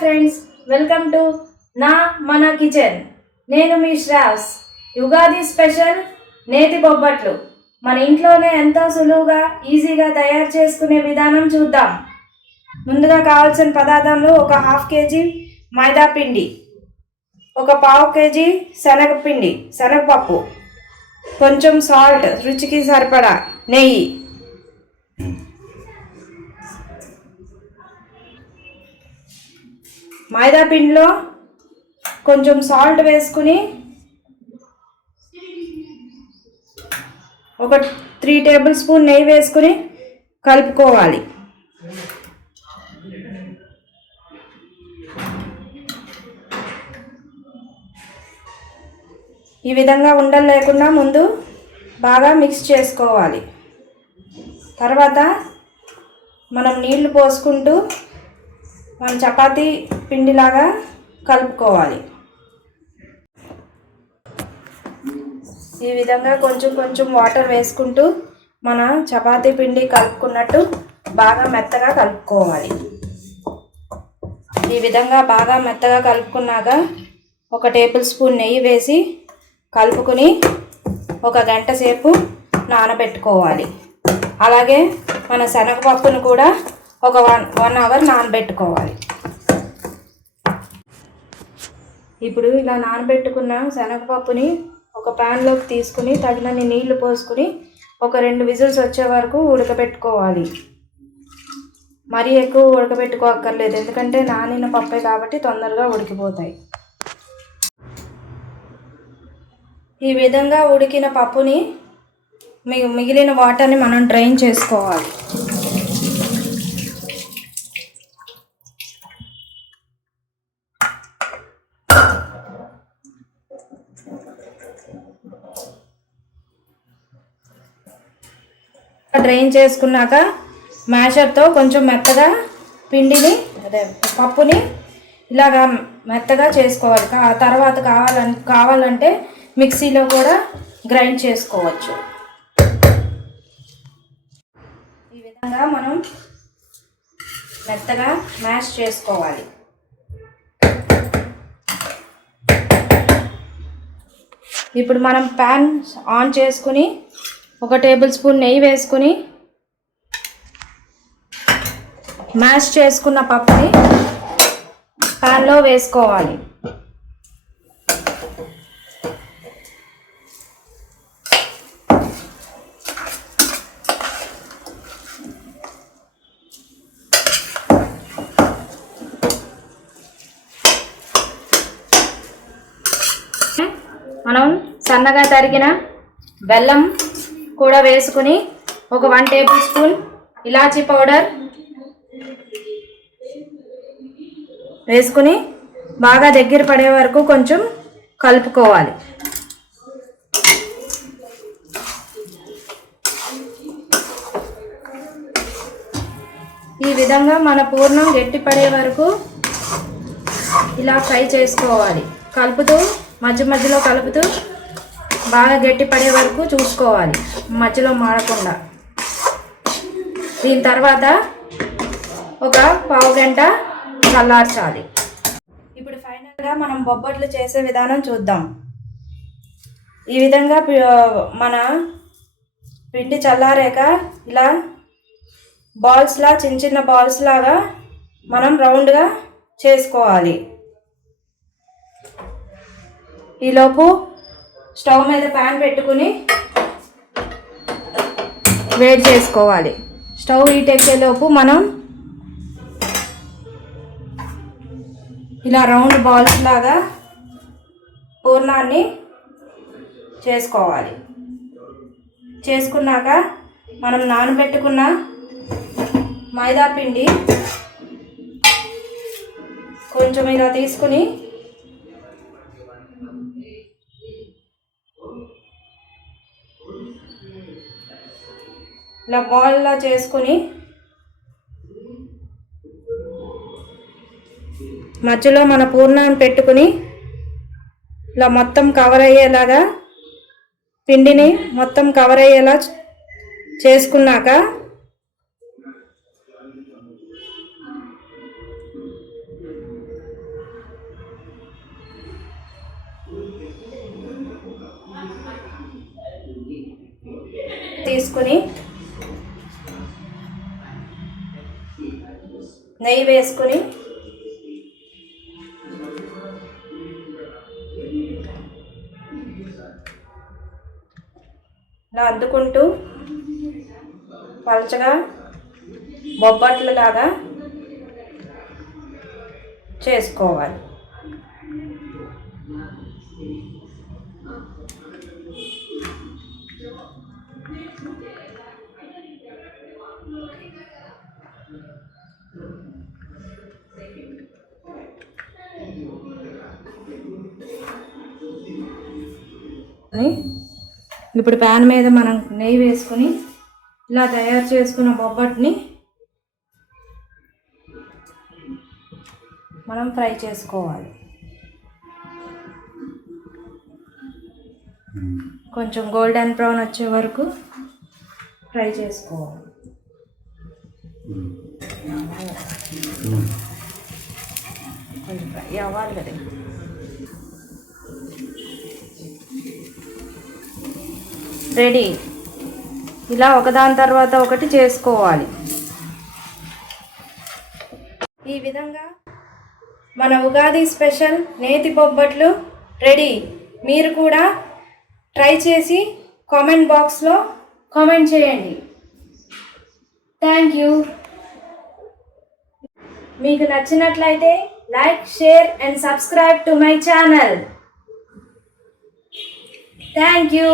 Friends, welcome to నా మన kitchen. నేను మీ శ్రావ్స్. యుగాది స్పెషల్ నేతి బొబ్బట్లు మన ఇంట్లోనే ఎంతో సులువుగా ఈజీగా తయారు చేసుకునే విధానం చూద్దాం. ముందుగా కావాల్సిన పదార్థాలు: ఒక హాఫ్ కేజీ మైదా పిండి, ఒక పావు కేజీ శనగపప్పు, కొంచెం సాల్ట్, రుచికి సరిపడా నెయ్యి. మైదా పిండిలో కొంచెం సాల్ట్ వేసుకుని ఒక 3 టేబుల్ స్పూన్ నెయ్యి వేసుకుని కలుపుకోవాలి. ఈ విధంగా ఉండలు లేకుండా ముందు బాగా మిక్స్ చేసుకోవాలి. తర్వాత మనం నీళ్లు పోసుకుంటూ మన చపాతీ పిండిలాగా కలుపుకోవాలి. ఈ విధంగా కొంచెం కొంచెం వాటర్ వేసుకుంటూ మన చపాతీ పిండి కలుపుకున్నట్టు బాగా మెత్తగా కలుపుకోవాలి. ఈ విధంగా బాగా మెత్తగా కలుపుకున్నాక ఒక టేబుల్ స్పూన్ నెయ్యి వేసి కలుపుకొని ఒక గంట సేపు నానబెట్టుకోవాలి. అలాగే మన శనగపప్పును కూడా ఒక 1 అవర్ నానబెట్టుకోవాలి. ఇప్పుడు ఇలా నానబెట్టుకున్న శనగపప్పుని ఒక ప్యాన్లోకి తీసుకుని తగినన్ని నీళ్లు పోసుకుని ఒక 2 విజిల్స్ వచ్చే వరకు ఉడకబెట్టుకోవాలి. మరీ ఎక్కువ ఉడకబెట్టుకోక్కర్లేదు, ఎందుకంటే నానిన పప్పే కాబట్టి తొందరగా ఉడికిపోతాయి. ఈ విధంగా ఉడికిన పప్పుని మిగిలిన వాటర్ని మనం డ్రైన్ చేసుకోవాలి. డ్రైన్ చేసుకున్నాక మ్యాషర్తో కొంచెం మెత్తగా పప్పుని ఇలాగా మెత్తగా చేసుకోవాలి. తర్వాత కావాలంటే మిక్సీలో కూడా గ్రైండ్ చేసుకోవచ్చు. ఈ విధంగా మనం మెత్తగా మ్యాష్ చేసుకోవాలి. ఇప్పుడు మనం ప్యాన్ ఆన్ చేసుకుని ఒక టేబుల్ స్పూన్ నెయ్యి వేసుకుని మ్యాష్ చేసుకున్న పప్పుని ప్యాన్లో వేసుకోవాలి. మనం సన్నగా తరిగిన బెల్లం కూడా వేసుకుని ఒక 1 టేబుల్ స్పూన్ ఇలాచీ పౌడర్ వేసుకుని బాగా దగ్గర పడే వరకు కొంచెం కలుపుకోవాలి. ఈ విధంగా మన పూర్ణం గట్టి పడే వరకు ఇలా ఫ్రై చేసుకోవాలి. మధ్యలో కలుపుతూ బాగా గట్టి పడే వరకు చూసుకోవాలి, మధ్యలో మాడకుండా. దీని తర్వాత ఒక పావు గంట చల్లార్చాలి. ఇప్పుడు ఫైనల్గా మనం బొబ్బట్లు చేసే విధానం చూద్దాం. ఈ విధంగా మన పిండి చల్లారాక ఇలా చిన్న బాల్స్ లాగా మనం రౌండ్గా చేసుకోవాలి. ఈలోపు స్టవ్ మీద ప్యాన్ పెట్టుకుని వేడి చేసుకోవాలి. స్టవ్ హీట్ ఎక్కేలోపు మనం ఇలా రౌండ్ బాల్స్ లాగా పూర్ణాన్ని చేసుకోవాలి. చేసుకున్నాక మనం నానబెట్టుకున్న మైదా పిండి కొంచెం ఇలా తీసుకుని ఇలా బాల్లా చేసుకుని మధ్యలో మన పూర్ణాన్ని పెట్టుకుని ఇలా మొత్తం కవర్ అయ్యేలాగా పిండిని మొత్తం కవర్ అయ్యేలా చేసుకున్నాక తీసుకుని నెయ్యి వేసుకుని ఇలా అద్దుకుంటూ పలచగా బొబ్బట్లు లాగా చేసుకోవాలి. ఇప్పుడు ప్యాన్ మీద మనం నెయ్యి వేసుకొని ఇలా తయారు చేసుకున్న బొబ్బట్ని మనం ఫ్రై చేసుకోవాలి. కొంచెం గోల్డెన్ బ్రౌన్ వచ్చే వరకు ఫ్రై చేసుకోవాలి. కొంచెం ఫ్రై అవ్వాలి కదా. రెడీ. ఇలా ఒకదాని తర్వాత ఒకటి చేసుకోవాలి. ఈ విధంగా మన ఉగాది స్పెషల్ నేతి బొబ్బట్లు రెడీ. మీరు కూడా ట్రై చేసి కామెంట్ బాక్స్లో కామెంట్ చేయండి. Thank you. మీకు నచ్చినట్లయితే like, share and subscribe to my channel. Thank you.